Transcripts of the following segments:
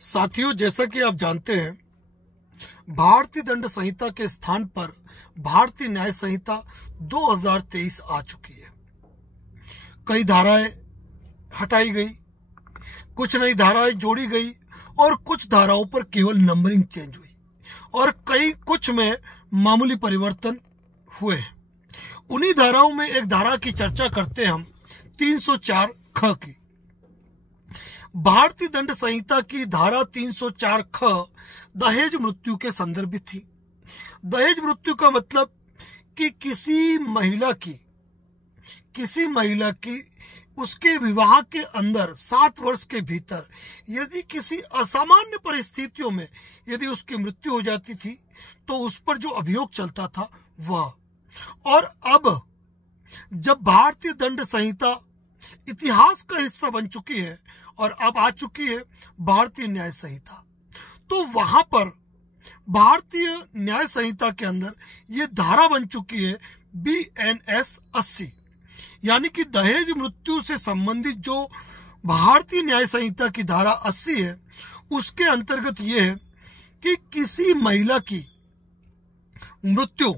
साथियों, जैसा कि आप जानते हैं, भारतीय दंड संहिता के स्थान पर भारतीय न्याय संहिता 2023 आ चुकी है। कई धाराएं हटाई गई, कुछ नई धाराएं जोड़ी गई और कुछ धाराओं पर केवल नंबरिंग चेंज हुई और कुछ में मामूली परिवर्तन हुए हैं। उन्हीं धाराओं में एक धारा की चर्चा करते हैं हम, 304 ख की। भारतीय दंड संहिता की धारा 304 ख दहेज मृत्यु के संदर्भित थी। दहेज मृत्यु का मतलब कि किसी महिला की उसके विवाह के अंदर 7 वर्ष के भीतर यदि किसी असामान्य परिस्थितियों में यदि उसकी मृत्यु हो जाती थी तो उस पर जो अभियोग चलता था वह। और अब जब भारतीय दंड संहिता इतिहास का हिस्सा बन चुकी है और अब आ चुकी है भारतीय न्याय संहिता, तो वहां पर भारतीय न्याय संहिता के अंदर ये धारा बन चुकी है BNS 80, यानी कि दहेज मृत्यु से संबंधित जो भारतीय न्याय संहिता की धारा 80 है, उसके अंतर्गत ये है कि किसी महिला की मृत्यु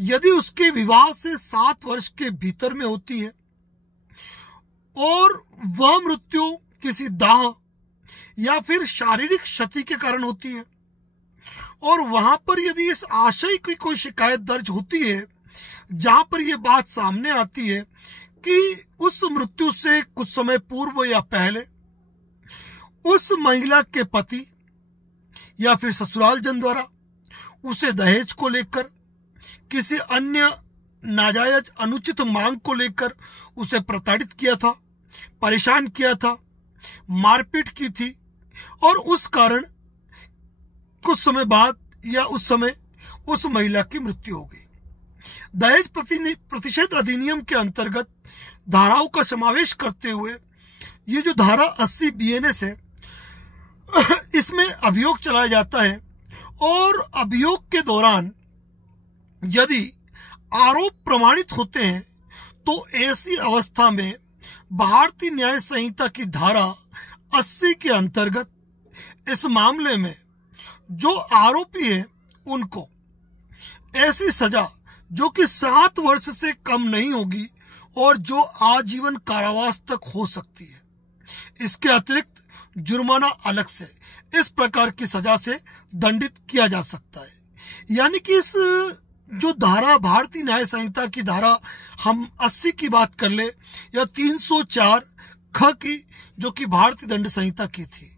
यदि उसके विवाह से 7 वर्ष के भीतर में होती है और वह मृत्यु किसी दाह या फिर शारीरिक क्षति के कारण होती है और वहां पर यदि इस आशय की कोई शिकायत दर्ज होती है जहां पर यह बात सामने आती है कि उस मृत्यु से कुछ समय पूर्व या पहले उस महिला के पति या फिर ससुरालजन द्वारा उसे दहेज को लेकर, किसी अन्य नाजायज अनुचित मांग को लेकर उसे प्रताड़ित किया था, परेशान किया था, मारपीट की थी और उस कारण कुछ समय बाद या उस समय उस महिला की मृत्यु हो गई। दहेज प्रतिषेध अधिनियम के अंतर्गत धाराओं का समावेश करते हुए ये जो धारा 80 BNS है, इसमें अभियोग चलाया जाता है और अभियोग के दौरान यदि आरोप प्रमाणित होते हैं तो ऐसी अवस्था में भारतीय न्याय संहिता की धारा 80 के अंतर्गत इस मामले में जो आरोपी है उनको ऐसी सजा जो कि 7 वर्ष से कम नहीं होगी और जो आजीवन कारावास तक हो सकती है। इसके अतिरिक्त जुर्माना अलग से इस प्रकार की सजा से दंडित किया जा सकता है। यानी कि इस जो धारा भारतीय न्याय संहिता की धारा हम 80 की बात कर ले या 304 ख की जो कि भारतीय दंड संहिता की थी,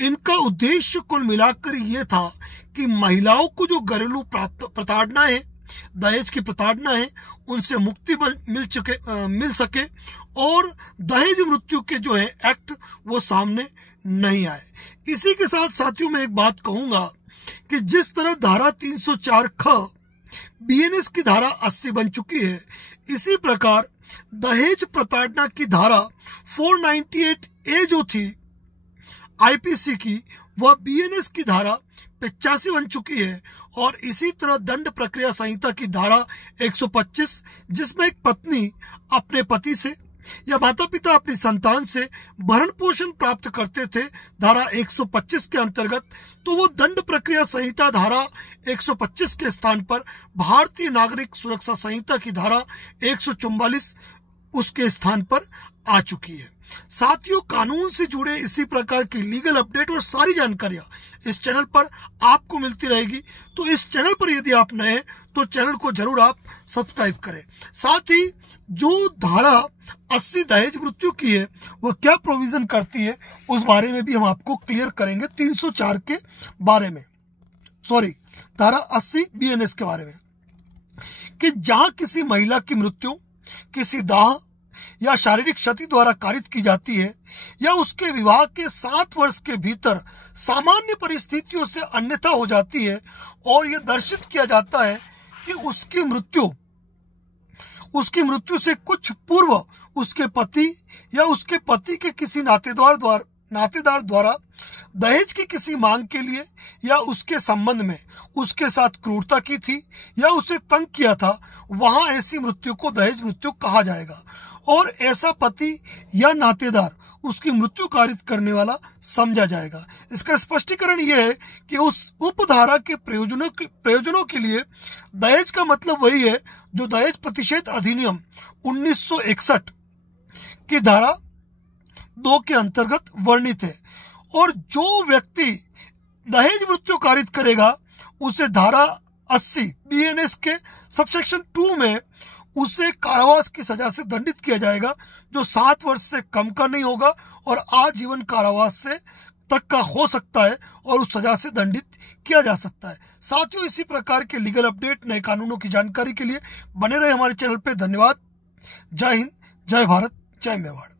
इनका उद्देश्य कुल मिलाकर ये था कि महिलाओं को जो घरेलू प्रताड़ना है, दहेज की प्रताड़ना है, उनसे मुक्ति मिल सके और दहेज मृत्यु के जो है एक्ट वो सामने नहीं आए। इसी के साथ साथियों मैं एक बात कहूंगा कि जिस तरह धारा 304 ख BNS की धारा 80 बन चुकी है, इसी प्रकार दहेज प्रताड़ना की धारा 498A जो थी IPC की, वह BNS की धारा 85 बन चुकी है। और इसी तरह दंड प्रक्रिया संहिता की धारा 125, जिसमें एक पत्नी अपने पति से या माता पिता अपनी संतान से भरण पोषण प्राप्त करते थे, धारा 125 के अंतर्गत, तो वो दंड प्रक्रिया संहिता धारा 125 के स्थान पर भारतीय नागरिक सुरक्षा संहिता की धारा 144 उसके स्थान पर आ चुकी है। साथियों, कानून से जुड़े इसी प्रकार की लीगल अपडेट और सारी जानकारियां इस चैनल पर आपको मिलती रहेगी। तो इस चैनल पर यदि आप नए हैं तो चैनल को जरूर आप सब्सक्राइब करें। साथ ही जो धारा 80 दहेज मृत्यु की है वह क्या प्रोविजन करती है उस बारे में भी हम आपको क्लियर करेंगे। 304 के बारे में, धारा 80 BNS के बारे में, कि जहां किसी महिला की मृत्यु किसी दाह या शारीरिक क्षति द्वारा कारित की जाती है या उसके विवाह के 7 वर्ष के भीतर सामान्य परिस्थितियों से अन्यथा हो जाती है और यह दर्शित किया जाता है कि उसकी मृत्यु से कुछ पूर्व उसके पति या उसके पति के किसी नातेदार द्वारा दहेज की किसी मांग के लिए या उसके संबंध में उसके साथ क्रूरता की थी या उसे तंग किया था, वहां ऐसी मृत्यु को दहेज मृत्यु कहा जाएगा। और ऐसा पति या नातेदार उसकी मृत्यु कारित करने वाला समझा जाएगा। इसका स्पष्टीकरण यह है कि उस उपधारा के प्रयोजनों के लिए दहेज का मतलब वही है जो दहेज प्रतिषेध अधिनियम 1961 की धारा 2 के अंतर्गत वर्णित है। और जो व्यक्ति दहेज मृत्यु कारित करेगा उसे धारा 80 BNS के सबसेक्शन 2 में उसे कारावास की सजा से दंडित किया जाएगा, जो 7 वर्ष से कम का नहीं होगा और आजीवन कारावास से तक का हो सकता है और उस सजा से दंडित किया जा सकता है। साथियों, इसी प्रकार के लीगल अपडेट, नए कानूनों की जानकारी के लिए बने रहे हमारे चैनल पे। धन्यवाद। जय हिंद, जय भारत, जय मेवाड़।